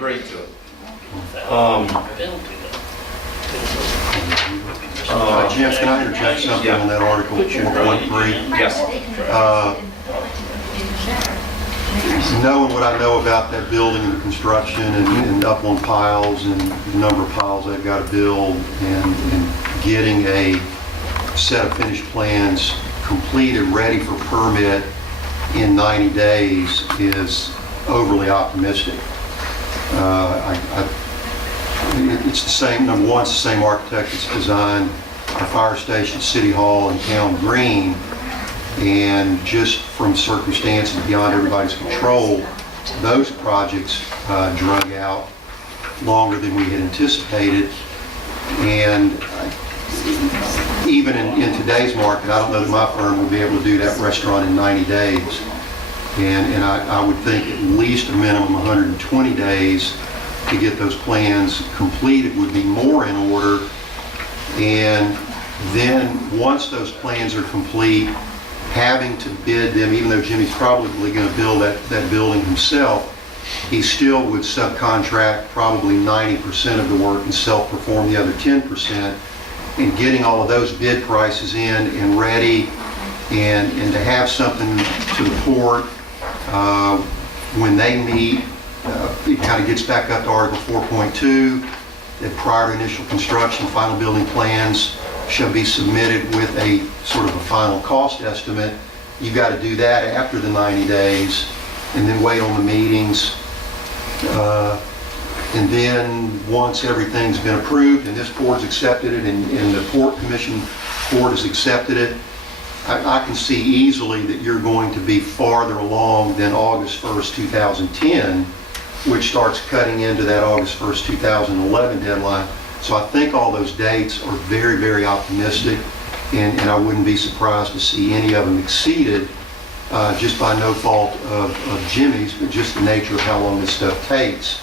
Agreed to it. Jim, can I interject something on that article 4.3? Yes. Knowing what I know about that building and the construction and up on piles and the number of piles they've got to build and getting a set of finished plans completed, ready for permit in 90 days is overly optimistic. It's the same, number one, it's the same architect that's designed our fire station, City Hall, and Town Green. And just from circumstances beyond everybody's control, those projects drug out longer than we had anticipated. And even in today's market, I don't know that my firm would be able to do that restaurant in 90 days. And I would think at least a minimum 120 days to get those plans completed would be more in order. And then once those plans are complete, having to bid them, even though Jimmy's probably going to build that building himself, he still would subcontract probably 90% of the work and self-perform the other 10%. And getting all of those bid prices in and ready and to have something to the port when they meet, it kind of gets back up to Article 4.2, that prior to initial construction, final building plans shall be submitted with a sort of a final cost estimate. You've got to do that after the 90 days and then wait on the meetings. And then once everything's been approved and this board's accepted it and the Port Commission board has accepted it, I can see easily that you're going to be farther along than August 1st, 2010, which starts cutting into that August 1st, 2011 deadline. So I think all those dates are very, very optimistic, and I wouldn't be surprised to see any of them exceeded just by no fault of Jimmy's, but just the nature of how long this stuff takes.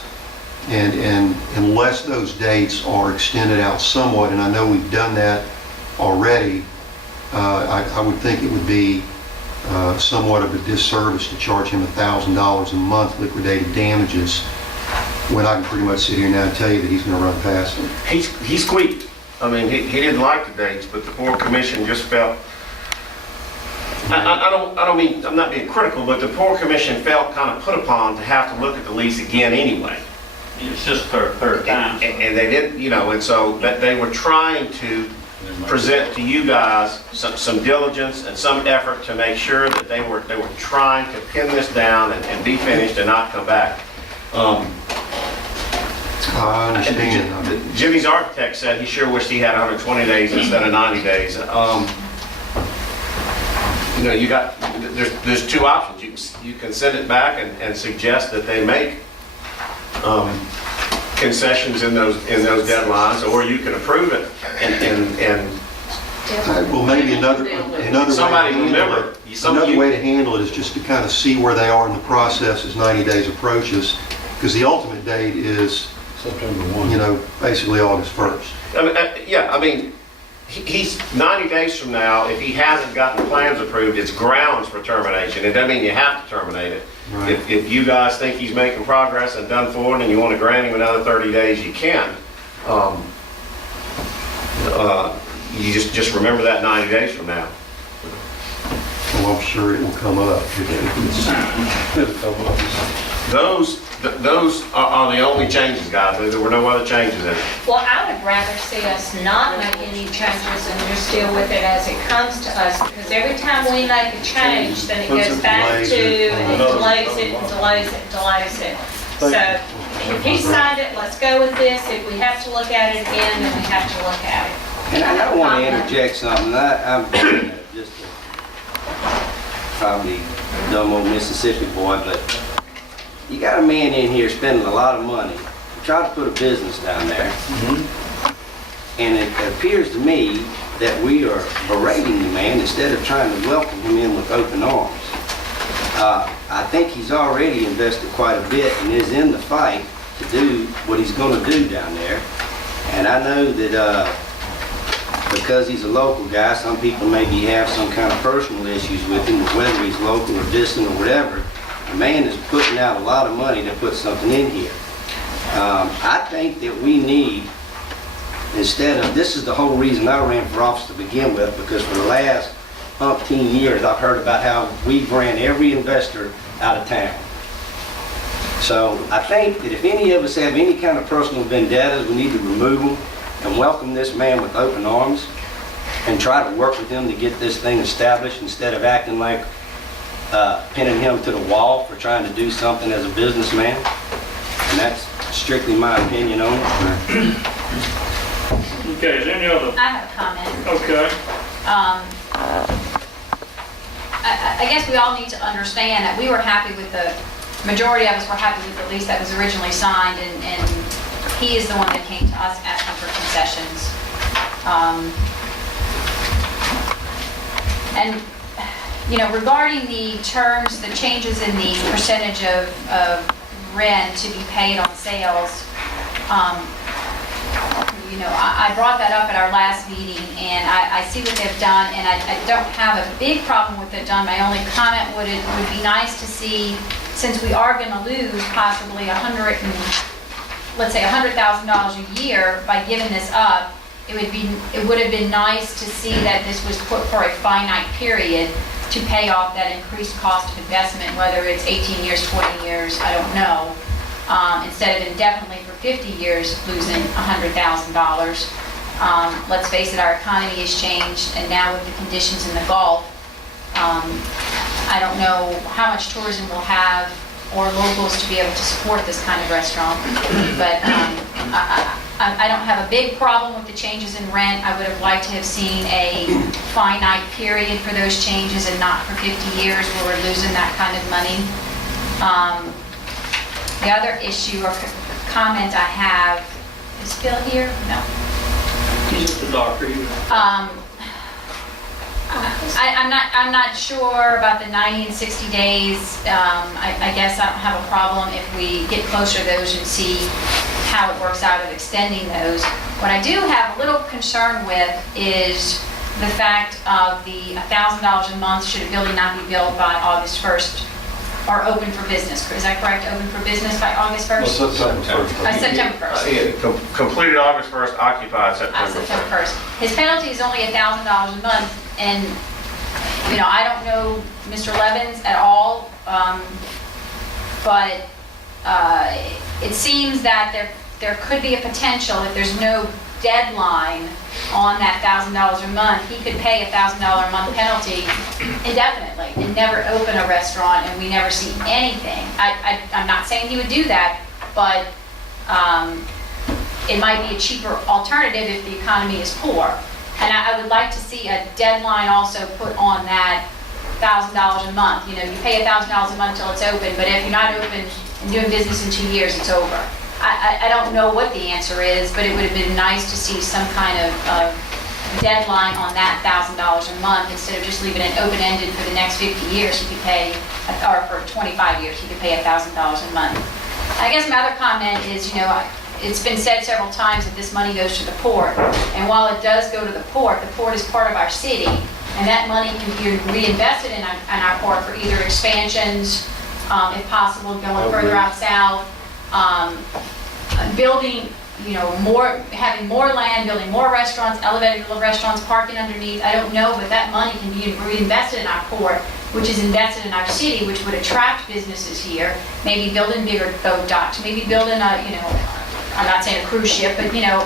And unless those dates are extended out somewhat, and I know we've done that already, I would think it would be somewhat of a disservice to charge him $1,000 a month liquidated damages when I can pretty much sit here now and tell you that he's going to run past him. He squeaked. I mean, he didn't like the dates, but the Port Commission just felt, I don't mean, I'm not being critical, but the Port Commission felt kind of put upon to have to look at the lease again anyway. It's just third time. And they didn't, and so that they were trying to present to you guys some diligence and some effort to make sure that they were trying to pin this down and be finished and not come back. I understand. Jimmy's architect said he sure wished he had 120 days instead of 90 days. You got, there's two options. You can send it back and suggest that they make concessions in those deadlines, or you can approve it and Well, maybe another somebody way to handle it is just to kind of see where they are in the process as 90 days approaches, because the ultimate date is September 1. Basically August 1st. I mean, he's 90 days from now, if he hasn't gotten the plans approved, it's grounds for termination. It doesn't mean you have to terminate it. Right. If you guys think he's making progress and done for it and you want to grant him another 30 days, you can. You just remember that 90 days from now. Well, I'm sure it will come up. Those are the only changes, guys. There were no other changes in it. Well, I would rather see us not make any changes and just deal with it as it comes to us, because every time we make a change, then it goes back to, and it delays it, and delays it, and delays it. So, if he signed it, let's go with this. If we have to look at it again, then we have to look at it. And I want to interject something. I'm just probably dumb old Mississippi boy, but you got a man in here spending a lot of money to try to put a business down there. And it appears to me that we are berating the man instead of trying to welcome him in with open arms. I think he's already invested quite a bit and is in the fight to do what he's going to do down there. And I know that because he's a local guy, some people maybe have some kind of personal issues with him, whether he's local or distant or whatever. The man is putting out a lot of money to put something in here. think that we need, instead of, this is the whole reason I ran for office to begin with, because for the last umpteen years, I've heard about how we've ran every investor out of town. So I think that if any of us have any kind of personal vendettas, we need to remove them and welcome this man with open arms and try to work with him to get this thing established instead of acting like pinning him to the wall for trying to do something as a businessman. And that's strictly my opinion on it. Okay, is there any other? I have a comment. Okay. I guess we all need to understand that we were happy with majority of us were happy with the lease that was originally signed, and he is the one that came to us asking for concessions. And, you know, regarding the terms, the changes in the percentage of rent to be paid on sales, you know, I brought that up at our last meeting, and I see what they've done, and I don't have a big problem with it done. My only comment would be nice to see, since we are going to lose possibly let's say $100,000 a year by giving this up, it would have been nice to see that this was put for a finite period to pay off that increased cost of investment, whether it's 18 years, 20 years, I don't know. Instead of indefinitely for 50 years losing $100,000. Let's face it, our economy has changed, and now with the conditions in the Gulf, I don't know how much tourism we'll have or locals to be able to support this kind of restaurant. But I don't have a big problem with the changes in rent. I would have liked to have seen a finite period for those changes and not for 50 years where we're losing that kind of money. The other issue or comment I have, is Phil here? No. He's at the doctor. I'm not sure about the 90 and 60 days. I guess I don't have a problem if we get closer to those and see how it works out of extending those. What I do have a little concern with is the fact of the $1,000 a month should a building not be built by August 1st or open for business. Is that correct? Open for business by August 1st? September 1st. By September 1st. Completed August 1st, occupied September 1st. September 1st. His penalty is only $1,000 a month, and, you know, I don't know Mr. Levins at all, but it seems that there could be a potential, if there's no deadline on that $1,000 a month, he could pay a $1,000 a month penalty indefinitely and never open a restaurant, and we never see anything. I'm not saying he would do that, but it might be a cheaper alternative if the economy is poor. And I would like to see a deadline also put on that $1,000 a month. You know, you pay $1,000 a month till it's open, but if you're not open and doing business in 2 years, it's over. I don't know what the answer is, but it would have been nice to see some kind of deadline on that $1,000 a month instead of just leaving it open-ended for the next 50 years. You could pay, or for 25 years, you could pay $1,000 a month. I guess my other comment is, you know, it's been said several times that this money goes to the port, and while it does go to the port is part of our city, and that money can be reinvested in our port for either expansions, if possible, going further out south, building, you know, having more land, building more restaurants, elevated restaurants, parking underneath. I don't know, but that money can be reinvested in our port, which is invested in our city, which would attract businesses here. Maybe building bigger boat docks, maybe building a, you know, I'm not saying a cruise ship, but, you know,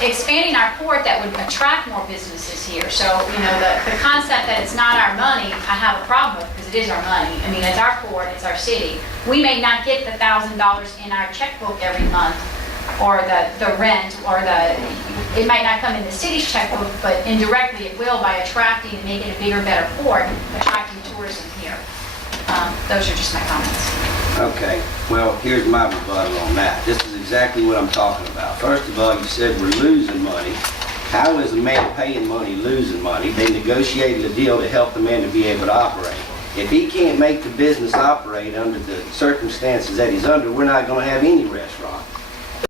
expanding our port that would attract more businesses here. So, you know, the concept that it's not our money, I have a problem with, because it is our money. I mean, it's our port, it's our city. We may not get the $1,000 in our checkbook every month, or the rent, or it might not come in the city's checkbook, but indirectly it will by attracting and making a bigger, better port, attracting tourism here. Those are just my comments. Okay, well, here's my rebuttal on that. This is exactly what I'm talking about. First of all, you said we're losing money. How is a man paying money losing money? They negotiated a deal to help the man to be able to operate. If he can't make the business operate under the circumstances that he's under, we're not going to have any restaurant.